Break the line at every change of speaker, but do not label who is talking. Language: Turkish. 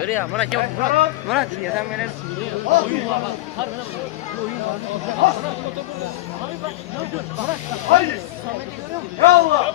Yürü ya Murat yok Murat. Murat ya sen beni
Haydi. Ya Allah.